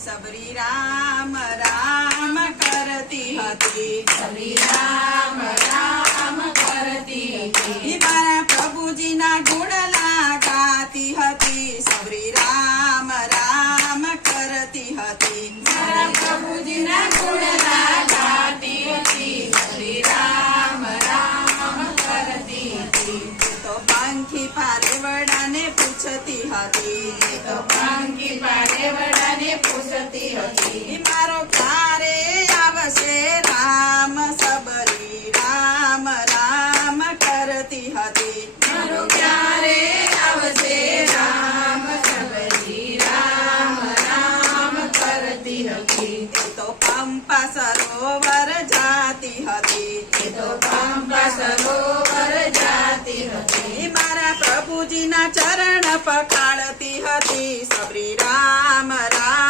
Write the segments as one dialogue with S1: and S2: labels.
S1: સબરી રામ રામ કરતી હતી
S2: સબરી રામ રામ કરતી હતી
S1: મારા પ્રભુજીના ગુણલા ગાતી હતી સબરી રામ રામ કરતી હતી
S2: મારા પ્રભુજીના ગુણના ગાતી હતી શ્રી રામ રામ કરતી હતી
S1: તો પંખી પારેવડાને પૂછતી હતી
S2: તો પાંખી પાડે વડાને પૂછતી હતી
S1: ઈ મારો ક્યારે આવશે રામ સબરી રામ રામ કરતી હતી
S2: મારો ક્યારે આવશે રામ સબરી રામ રામ કરતી હતી
S1: એ તો પંપા સરોવર જાતી હતી
S2: એ તો પંપા સરોવર જાતી હતી
S1: ઈ મારા પ્રભુજીના ચરણ પખાળતી હતી સબરી રામ રામ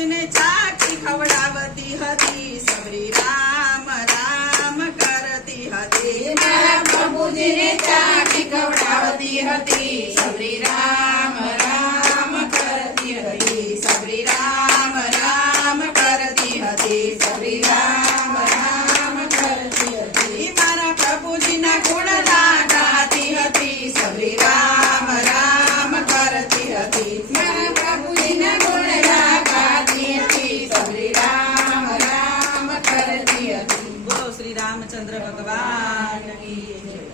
S1: પ્રભુજીને ચાખી ખવડાવતી હતી સબરી રામ રામ કરતી હતી
S2: મારા પ્રભુજીને ચાખી ખવડાવતી હતી સબરી
S1: श्री रामचंद्र भगवान की